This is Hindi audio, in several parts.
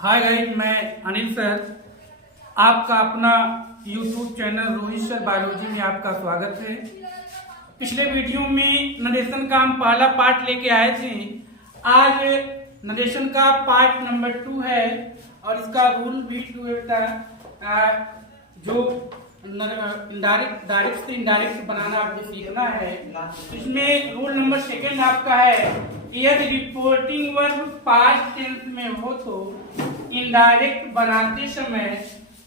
हाय गाइस, मैं अनिल सर। आपका अपना YouTube channel Rohit sir biology में आपका स्वागत है। पिछले वीडियो में नरेशन का हम पहला पार्ट लेके आए थे। आज नरेशन का पार्ट नंबर 2 है और इसका रूल भी 2 था। जो डायरेक्ट से इनडायरेक्ट बनाना आपको सीखना है। इसमें रूल नंबर 2 आपका है, यदि रिपोर्टिंग वर्ब पास्ट टेंस में हो तो इनडायरेक्ट बनाते समय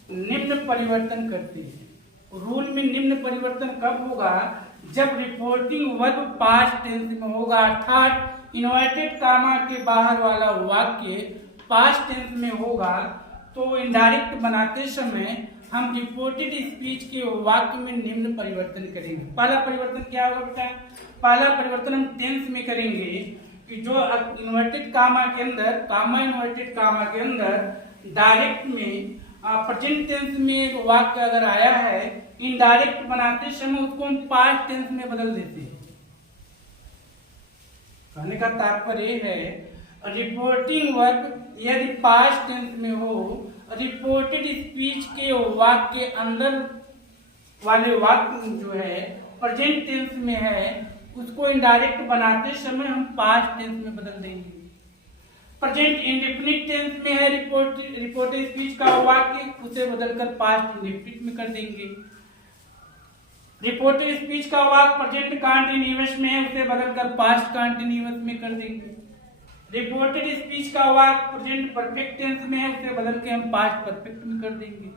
निम्न परिवर्तन करते हैं। रूल में निम्न परिवर्तन कब होगा? जब रिपोर्टिंग वर्ब पास्ट टेंस में होगा, अर्थात इन्वर्टेड कामा के बाहर वाला वाक्य पास्ट टेंस में होगा, तो इनडायरेक्ट बनाते समय हम रिपोर्टेड स्पीच के वाक्य में निम्न परिवर्तन करेंगे। पहला परिवर्तन क्या होगा बेटा? पहला परिवर्तन हम टेंस में करेंगे कि जो इन्वर्टेड कामा के अंदर, इन्वर्टेड कामा के अंदर डायरेक्ट में प्रेजेंट टेंस में एक वाक्य अगर आया है, इनडायरेक्ट बनाते समय उसको हम पास्ट टेंस में बदल देते हैं। कहने का तात्पर्य है रिपोर्टिंग वर्ब यदि पास्ट टेंस में हो, रिपोर्टेड स्पीच के वाक्य के अंदर वाले वाक्य जो है प्रेजेंट टेंस में है, उसको इनडायरेक्ट बनाते समय हम पास्ट टेंस में बदल देंगे। प्रेजेंट इंडेफिनिट टेंस में है रिपोर्टेड स्पीच का वाक्य, उसे बदलकर पास्ट इंडेफिनिट में कर देंगे। रिपोर्टेड स्पीच का वाक्य प्रेजेंट कंटीन्यूअस में है, उसे बदलकर पास्ट कंटीन्यूअस में कर देंगे। रिपोर्टेड स्पीच का वाक्य प्रेजेंट परफेक्ट टेंस में है, उसे बदल के हम पास्ट परफेक्ट में कर देंगे।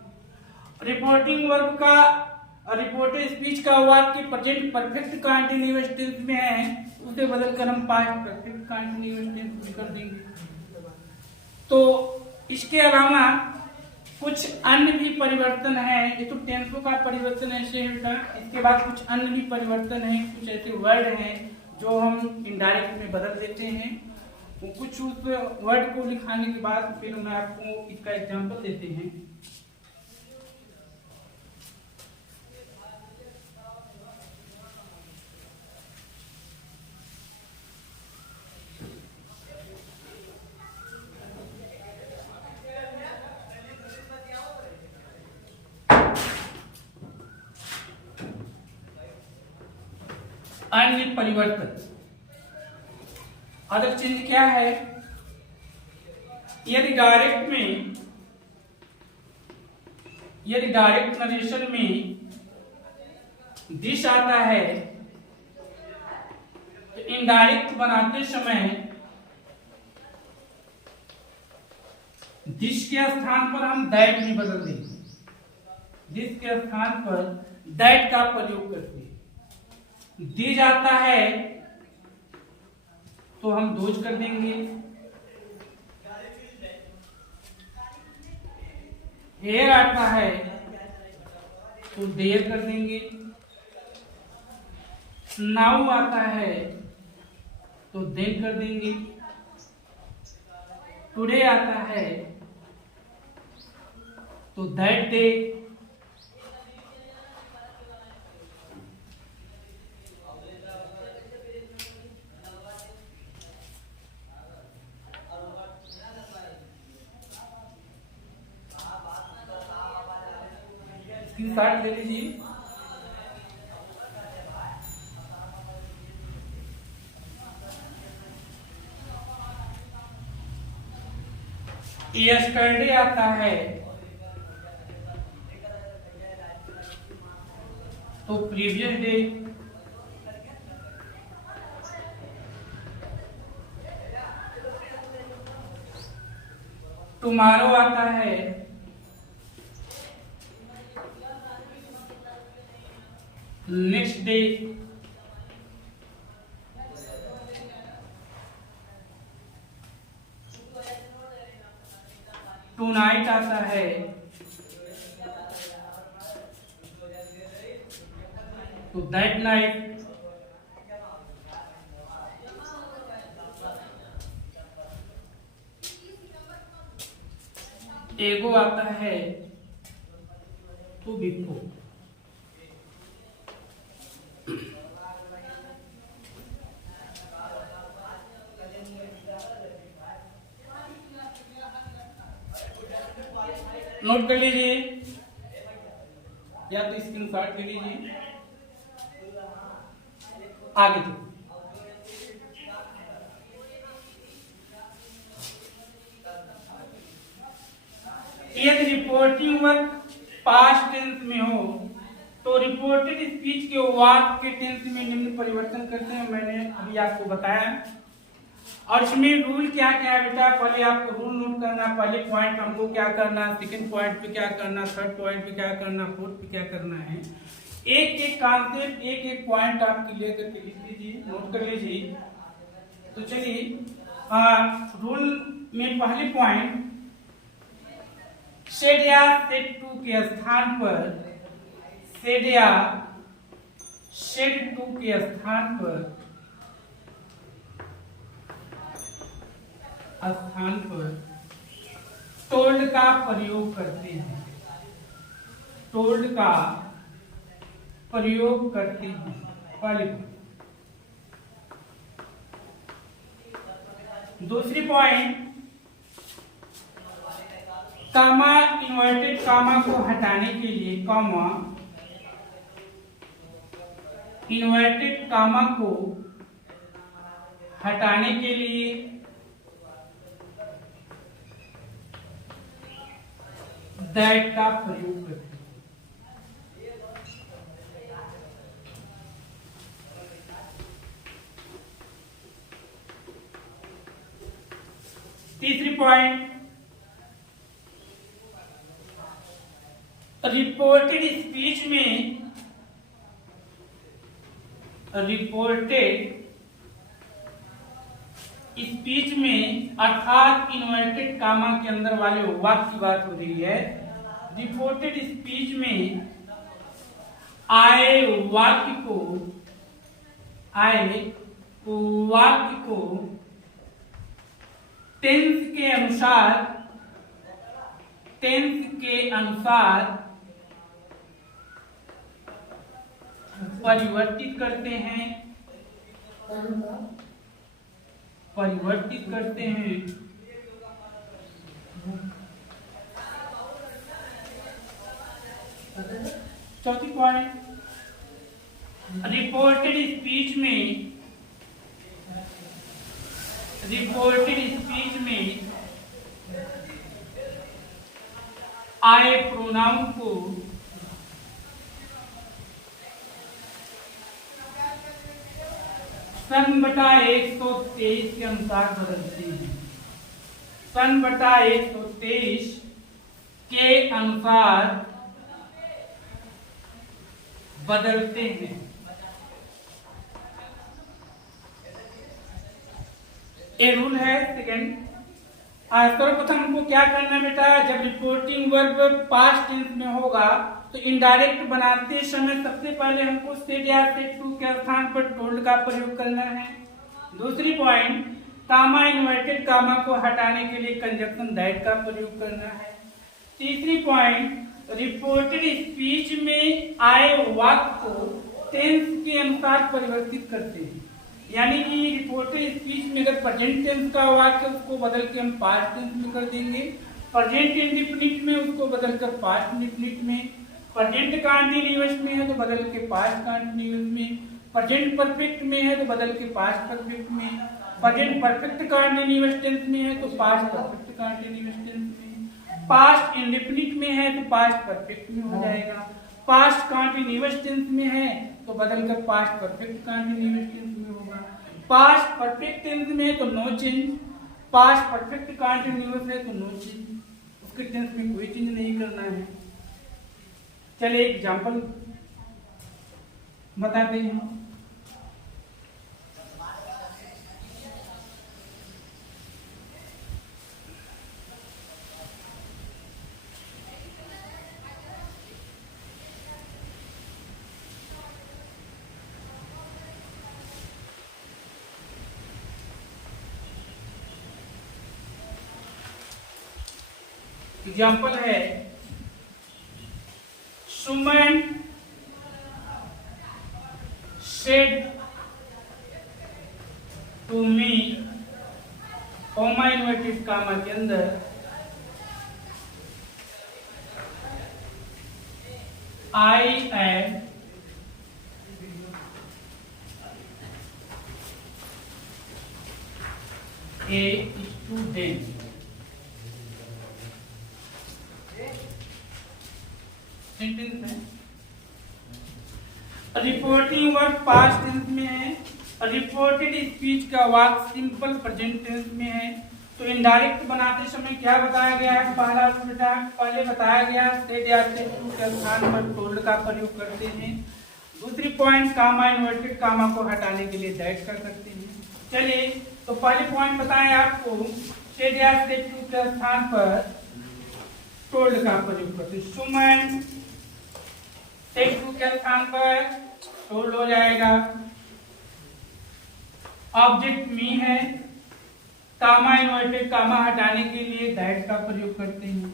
रिपोर्टिंग वर्ब का रिपोर्टेड स्पीच का वाक्य प्रेजेंट परफेक्ट कंटीन्यूअस टेंस में है, उसे बदलकर हम पास्ट परफेक्ट कंटीन्यूअस टेंस में कर देंगे। तो इसके अलावा कुछ अन्य भी परिवर्तन है। ये तो टेंसों का परिवर्तन ऐसे है बेटा। इसके बाद कुछ अन्य भी परिवर्तन है, कुछ ऐसे वर्ड हैं जो हम इनडायरेक्ट में बदल देते हैं। कुछ उस वर्ड को लिखाने के बाद फिर मैं आपको इसका एग्जांपल देते हैं। अन्य परिवर्तन अदर चेंज क्या है? यदि डायरेक्ट नरेशन में दिस आता है, तो इनडायरेक्ट बनाते समय दिस के स्थान पर हम दैट नहीं बदल देंगे। दिस के स्थान पर दैट का प्रयोग करते हैं। दी जाता है तो हम दोज कर देंगे। हेयर आता है तो देयर कर देंगे। नाउ आता है तो देन कर देंगे। टुडे आता है तो दैट डे। स्क्रीनशॉट ले लीजिए। यस्टरडे आता है तो प्रीवियस डे। टुमारो आता है नेक्स्ट डे। टुनाइट आता है तो दैट नाइट। एगो आता है तो बिफोर। नोट कर लीजिए या तो स्क्रीनशॉट ले लीजिए। आगे तो यदि रिपोर्टिंग वर्क पास्ट टेंस में हो तो रिपोर्टेड स्पीच के वाक्य के टेंस में निम्न परिवर्तन करते हैं, मैंने अभी आपको बताया। और इसमें रूल क्या क्या है बेटा, पहले आपको रूल नोट करना, पहले पॉइंट हमको क्या करना, सेकंड पॉइंट पे क्या करना, थर्ड पॉइंट पे क्या करना, फोर्थ पे क्या करना है। एक एक कॉन्सेप्ट, एक एक पॉइंट आप क्लियर करके लिख लीजिए, नोट कर लीजिए। तो चलिए रूल में पहले पॉइंट, सेड या सेड टू के स्थान पर, सेड या सेड टू के स्थान पर टोल्ड का प्रयोग करते हैं, टोल्ड का प्रयोग करते हैं। पहले दूसरी पॉइंट, कामा इन्वर्टेड कामा को हटाने के लिए, कामा इन्वर्टेड कामा को हटाने के लिए दैट का प्रयोग करते हैं। तीसरी पॉइंट, रिपोर्टेड स्पीच में, रिपोर्टेड स्पीच में अर्थात इन्वर्टेड कामा के अंदर वाले वाक्य की बात हो रही है। रिपोर्टेड स्पीच में आए वाक्य को, आए वाक्य को टेंस के अनुसार, टेंस के अनुसार परिवर्तित करते हैं, परिवर्तित करते हैं। चौथी पॉइंट, रिपोर्टेड स्पीच में, रिपोर्टेड स्पीच में आए प्रोनाउन को सन बटा 123 के अनुसार बदलते हैं, सन बटा 123 के अनुसार बदलते हैं। ये रूल है सेकंड। सर्वप्रथम हमको क्या करना बेटा, जब रिपोर्टिंग वर्ब पास्ट टेंस में होगा तो इनडायरेक्ट बनाते समय सबसे पहले हमको सेड या सेड टू के स्थान पर टोल्ड का प्रयोग करना है। दूसरी पॉइंट, कामा इन्वर्टेड कामा को हटाने के लिए कंजक्शन दैट का प्रयोग करना है। तीसरी पॉइंट, रिपोर्टेड स्पीच में आए वाक्य को टेंस के अनुसार परिवर्तित करते हैं, यानी कि रिपोर्टेड स्पीच में अगर प्रेजेंट टेंस का वाक्य उसको बदल के हम पास्ट टेंस में कर देंगे, प्रेजेंट इंडेफिनिट में उसको बदलकर पास्ट इंडेफिनिट में, प्रेजेंट कंटीन्यूअस में है तो बदल के पास्ट कंटीन्यूअस में, प्रेजेंट परफेक्ट में है तो बदल के पास्ट परफेक्ट में, प्रेजेंट परफेक्ट कंटीन्यूअस टेंस में है तो पास्ट परफेक्ट कंटीन्यूअस टेंस में, पास्ट इंडेफिनिट में है तो पास्ट परफेक्ट में हो जाएगा, पास्ट कंटीन्यूअस टेंस में है तो बदलकर पास्ट परफेक्ट कंटीन्यूअस टेंस में होगा, पास्ट परफेक्ट टेंस में है तो no change, past perfect continuous है तो नो चेंज, उसके टेंस में कोई चेंज नहीं करना है। चलिए एग्जांपल बताते हैं। एग्जाम्पल है, Suman said to me, comma inverted comma के अंदर, I am a student. Sentence है। रिपोर्टिंग वर्ब पास्ट टेंस में है। रिपोर्टेड स्पीच का वाक्य सिंपल प्रेजेंट टेंस में है। तो इनडायरेक्ट बनाते समय क्या बताया गया है? पहला बेटा पहले बताया गया सेड या सेड टू के स्थान पर टोल्ड का प्रयोग करते हैं। दूसरी पॉइंट कामा इन्वर्टेड कामा को हटाने के लिए दैट का करते हैं। चलिए तो पहले पॉइंट बताएं आपको, सेड या सेड टू के स्थान पर टोल्ड का प्रयोग करते हैं। सुमन सेड टू के स्थान पर टोल्ड हो जाएगा। ऑब्जेक्ट मी है, कामा इन्वर्टेड कामा हटाने के लिए दैट का प्रयोग करते हैं।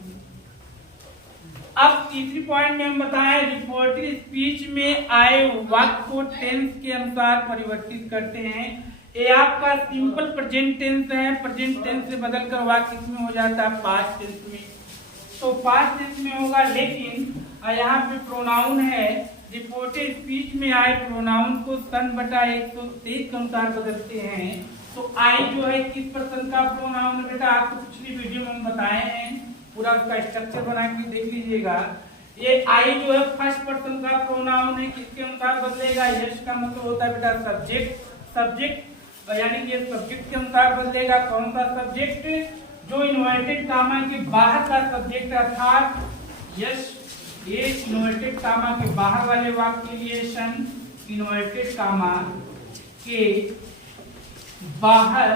अब तीसरी पॉइंट में हम बताएं रिपोर्टेड स्पीच में आए वाक्य को टेंस के अनुसार परिवर्तित करते हैं। ये आपका सिंपल प्रेजेंट टेंस है, प्रेजेंट टेंस से बदलकर वाक्य इसमें हो जाता है पास्ट टेंस में। तो पास्ट टेंस में होगा लेकिन यहाँ पे प्रोनाउन है, रिपोर्टेड स्पीच में आए प्रोनाउन को सन बटा 123 के अनुसार बदलते हैं। तो आई जो है किस पर्सन का प्रोनाउन है बेटा? आपको पिछली वीडियो में हम बताए हैं, पूरा उसका स्ट्रक्चर बना के देख लीजिएगा। ये आई जो है फर्स्ट पर्सन का प्रोनाउन है, किसके अनुसार बदलेगा? यस का मतलब होता है बेटा सब्जेक्ट, सब्जेक्ट यानी कि सब्जेक्ट के अनुसार बदलेगा। कौन सा सब्जेक्ट? जो इन्वर्टेड कामा के बाहर का सब्जेक्ट अर्थात यस। ये इन्वर्टेड कामा के बाहर वाले वाक्य के लिए सन, इन्वर्टेड कामा के बाहर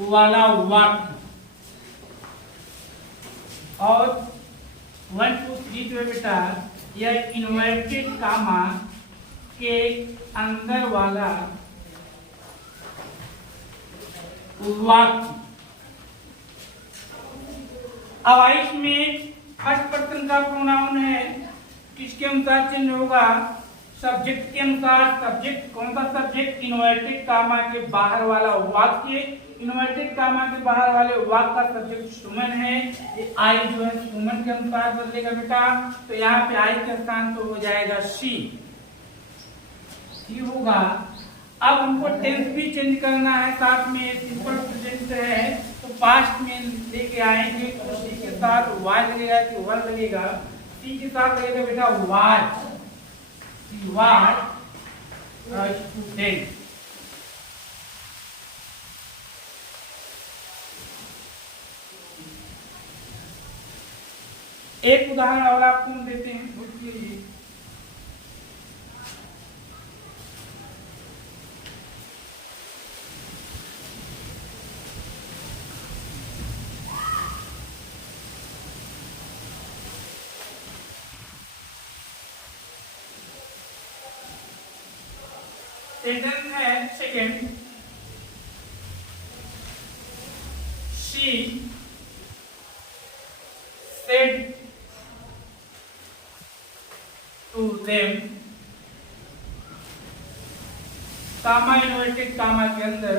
वाला वाक्य, और 1 2 3 जो है बेटा यह इन्वर्टेड कामा के अंदर वाला वाक्य। अब आइस में फर्स्ट पर्सन का प्रोनाउन है, किसके अनुसार चेंज होगा? सब्जेक्ट के अनुसार। सब्जेक्ट कौन सा सब्जेक्ट? इन्वर्टेड कामा के बाहर वाला वाक्य। इन्वर्टेड कामा के बाहर वाले वाक्य का सब्जेक्ट सुमन है। ये आई जो है सुमन के अनुसार बदलेगा बेटा। तो यहाँ पे आई के स्थान तो हो जाएगा शी होगा। अब हमको टेंस भी चेंज करना है, साथ में सिंपल प्रेजेंट है तो पास्ट में लेके आएंगे। तो सी के साथ वाज लगेगा कि वर लगेगा? सी के साथ लगेगा बेटा वाज, वाज स्टूडेंट। एक उदाहरण और आपको हम देते हैं बुक के लिए। सेंटेंस है second, she said to them, comma inverted comma के अंदर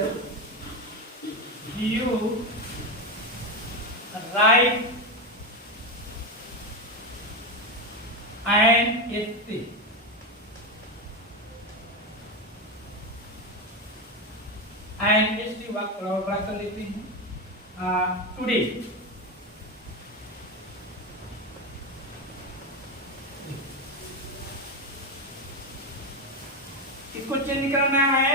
you write an essay। And इसलिए वाक्य बड़ा कर लेते हैं टुडे। इसको चेंज करना है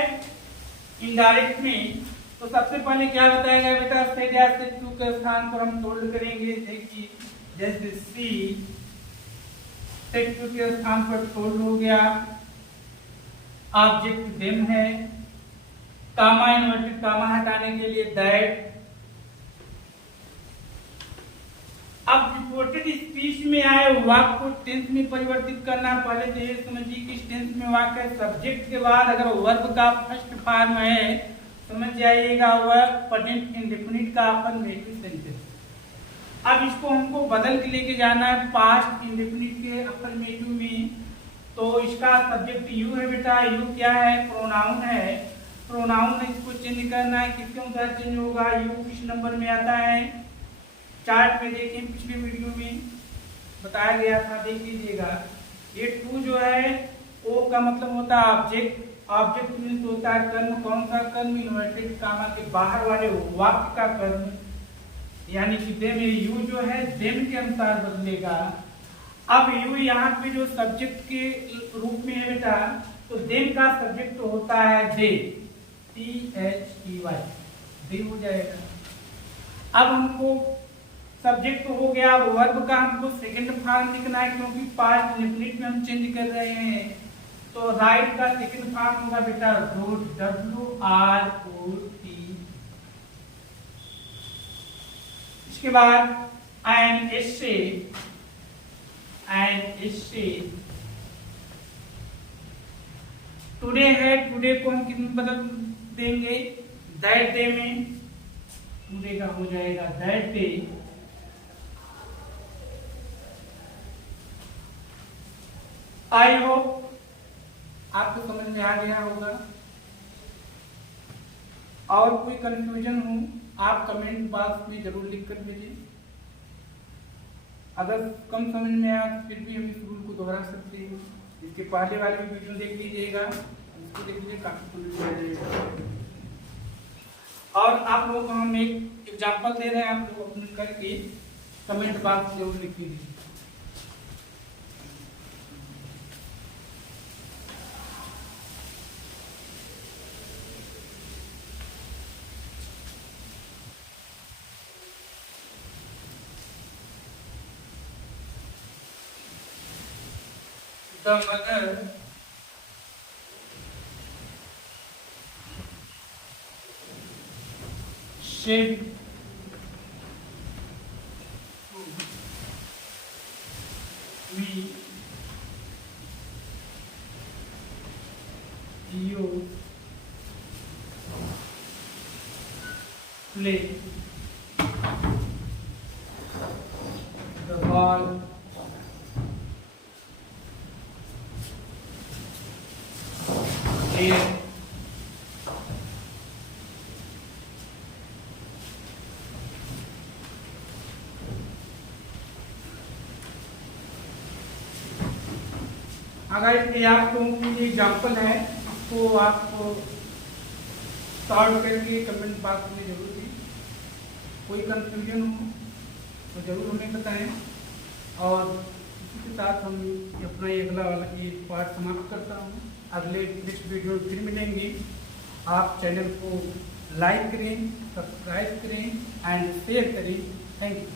इनडायरेक्ट में। तो सबसे पहले क्या बताया गया बेटा? सेड या सेड टू के स्थान पर हम टोल्ड करेंगे। देखिए जैसे सी सेड टू के स्थान पर टोल्ड हो गया। ऑब्जेक्ट देम है, कामा इन्वर्टेड कामा हटाने के लिए दैट। अब रिपोर्टेड स्पीच में आए वाक्य को टेंस में परिवर्तित करना। पहले तो ये समझिए कि टेंस में वाक्य है, सब्जेक्ट के बाद अगर वर्ब का फर्स्ट फॉर्म है समझ जाइएगा वह प्रेजेंट इंडेफिनिट का अफर्मेटिव सेंटेंस। अब इसको हमको बदल के लेके जाना है पास्ट इंडेफिनिट के अफर्मेटिव में। तो इसका सब्जेक्ट यू है बेटा। यू क्या है? प्रोनाउन है। प्रोनाउन इसको चेंज करना है, किसके अनुसार चेंज होगा? यू किस नंबर में आता है? चार्ट में देखें पिछले वीडियो में बताया गया था, देख लीजिएगा। ये टू जो है ओ का मतलब होता है ऑब्जेक्ट, ऑब्जेक्ट मीन्स होता है कर्म। कौन सा कर्म? इन्वर्टेड कामा के बाहर वाले वाक्य का कर्म, यानी कि देम। यू जो है देम के अनुसार बदलेगा। अब यू यहाँ पे जो सब्जेक्ट के रूप में है बेटा, तो देम का सब्जेक्ट होता है दे, THEY, दे हो जाएगा। अब हमको सब्जेक्ट तो हो गया, अब वर्ब का हमको सेकंड फॉर्म लिखना है, क्योंकि पास्ट इंडेफिनिट में हम चेंज कर रहे हैं। तो राइट का सेकंड फॉर्म होगा बेटा रोट, WROT। इसके बाद an essay, an essay. Today है, टुडे को हम कितने बदल देंगे? दैट डे में टुडे का हो जाएगा दैट डे। आई होप आपको समझ में आ गया होगा। और कोई कंफ्यूजन हो आप कमेंट बॉक्स में जरूर लिख कर भेजिए। अगर कम समझ में आया तो फिर भी हम इस रूल को दोहरा सकते हैं। इसके पहले वाले भी वीडियो देख लीजिएगा, इसको देख लीजिए, काफी समझ में आ जाएगा। और आप लोगों को हम एक एग्जांपल दे रहे हैं, आप लोग अपने करके कमेंट बॉक्स जरूर लिख लीजिए। The mother said we you play the ball here अगर ये आपको एग्जाम्पल है, इसको आपको सॉल्व करके कमेंट बॉक्स में जरूर दी। कोई कंफ्यूजन हो तो जरूर हमें बताएं। और इसी के साथ हम अपना ये अगला वाला ये पार्ट समाप्त करता हूँ। अगले नेक्स्ट वीडियो में फिर मिलेंगे। आप चैनल को लाइक करें, सब्सक्राइब करें एंड शेयर करें। Thank you.